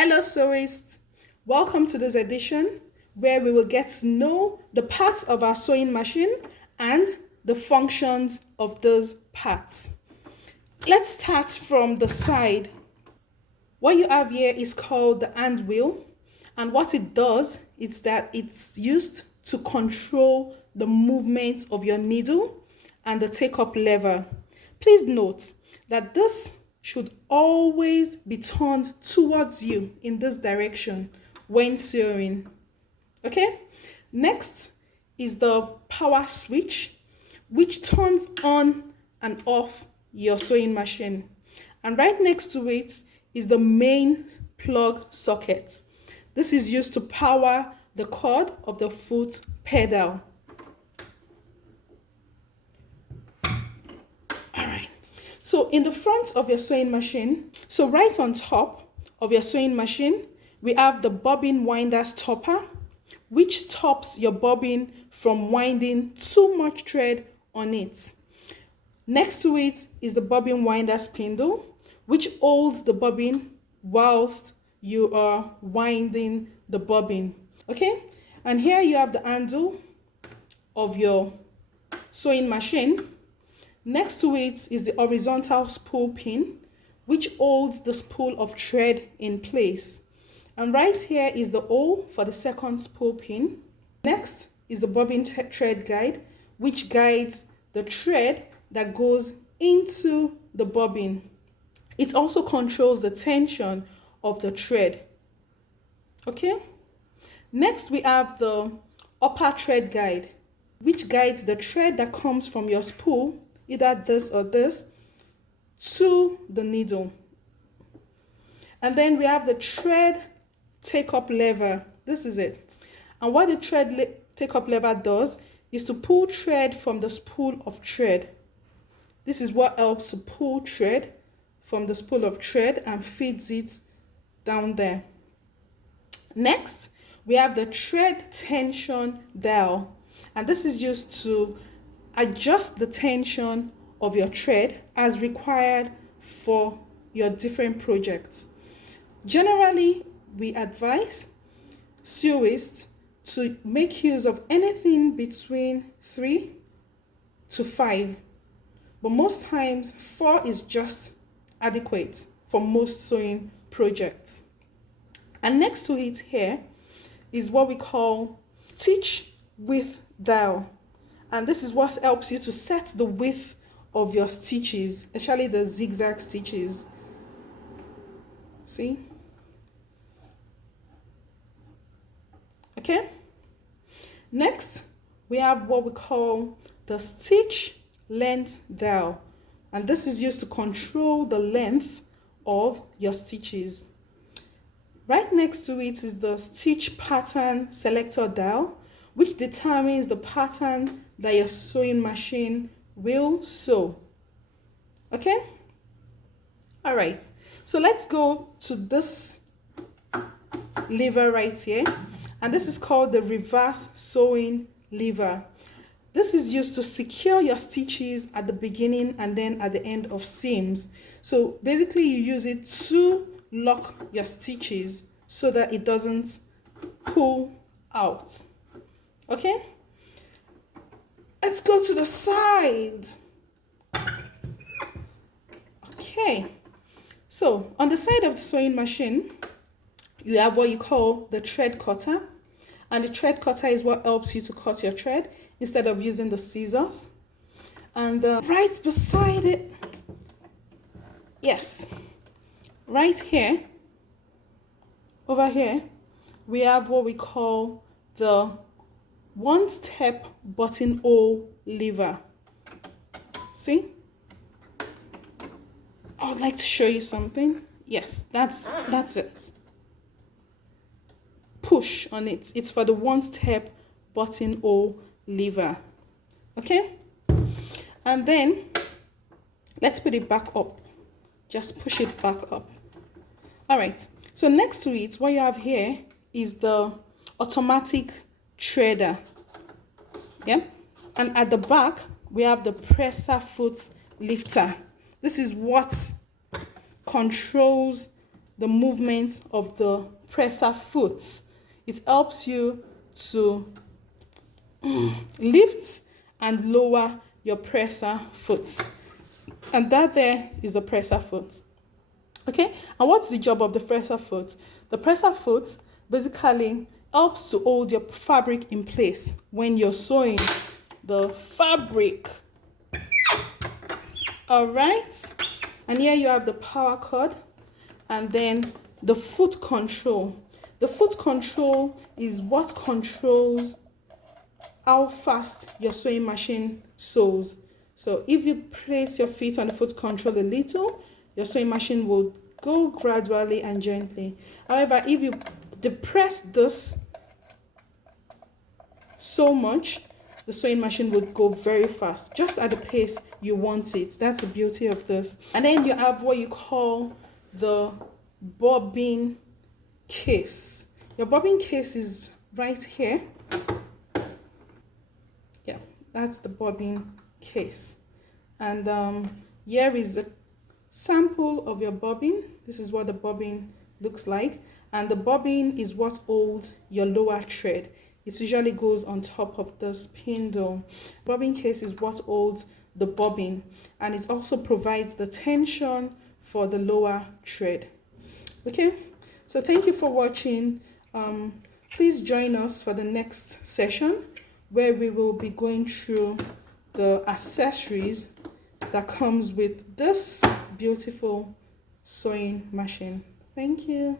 Hello sewists, welcome to this edition where we will get to know the parts of our sewing machine and the functions of those parts. Let's start from the side. What you have here is called the hand wheel, and what it does is that it's used to control the movement of your needle and the take-up lever. Please note that this should always be turned towards you in this direction when sewing. Okay? Next is the power switch, which turns on and off your sewing machine. And right next to it is the main plug socket. This is used to power the cord of the foot pedal. So in the front of your sewing machine, so right on top of your sewing machine, we have the bobbin winder stopper, which stops your bobbin from winding too much thread on it. Next to it is the bobbin winder spindle, which holds the bobbin whilst you are winding the bobbin. Okay? And here you have the handle of your sewing machine. Next to it is the horizontal spool pin, which holds the spool of thread in place. And right here is the hole for the second spool pin. Next is the bobbin thread guide, which guides the thread that goes into the bobbin. It also controls the tension of the thread. Okay? Next we have the upper thread guide, which guides the thread that comes from your spool, either this or this, to the needle. And then we have the thread take-up lever. This is it. And what the thread take-up lever does is to pull thread from the spool of thread. This is what helps to pull thread from the spool of thread and feeds it down there. Next, we have the thread tension dial. And this is used to adjust the tension of your thread as required for your different projects. Generally, we advise sewists to make use of anything between 3 to 5, but most times 4 is just adequate for most sewing projects. And next to it here is what we call stitch width dial. And this is what helps you to set the width of your stitches, especially the zigzag stitches. See? Okay? Next, we have what we call the stitch length dial. And this is used to control the length of your stitches. Right next to it is the stitch pattern selector dial, which determines the pattern that your sewing machine will sew. Okay? All right. So let's go to this lever right here. And this is called the reverse sewing lever. This is used to secure your stitches at the beginning and then at the end of seams. So basically you use it to lock your stitches so that it doesn't pull out. Okay? Let's go to the side. Okay. So on the side of the sewing machine, you have what you call the thread cutter. And the thread cutter is what helps you to cut your thread instead of using the scissors. And right beside it, yes, right here, over here, we have what we call the one-step buttonhole lever. See? I would like to show you something. Yes, that's it. Push on it. It's for the one-step buttonhole lever. Okay? And then let's put it back up. Just push it back up. All right. So next to it, what you have here is the automatic threader. Yeah? And at the back, we have the presser foot lifter. This is what controls the movement of the presser foot. It helps you to lift and lower your presser foot. And that there is the presser foot. Okay, and what's the job of the presser foot? The presser foot basically helps to hold your fabric in place when you're sewing the fabric. All right, and here you have the power cord, and then the foot control. The foot control is what controls how fast your sewing machine sews. So if you place your feet on the foot control a little, your sewing machine will go gradually and gently. However, if you depress this so much, the sewing machine would go very fast, just at the pace you want it. That's the beauty of this. And then you have what you call the bobbin case. Your bobbin case is right here. Yeah, that's the bobbin case. And here is the sample of your bobbin. This is what the bobbin looks like. And the bobbin is what holds your lower thread. It usually goes on top of the spindle. Bobbin case is what holds the bobbin, and it also provides the tension for the lower thread. Okay, so thank you for watching. Please join us for the next session, where we will be going through the accessories that comes with this beautiful sewing machine. Thank you.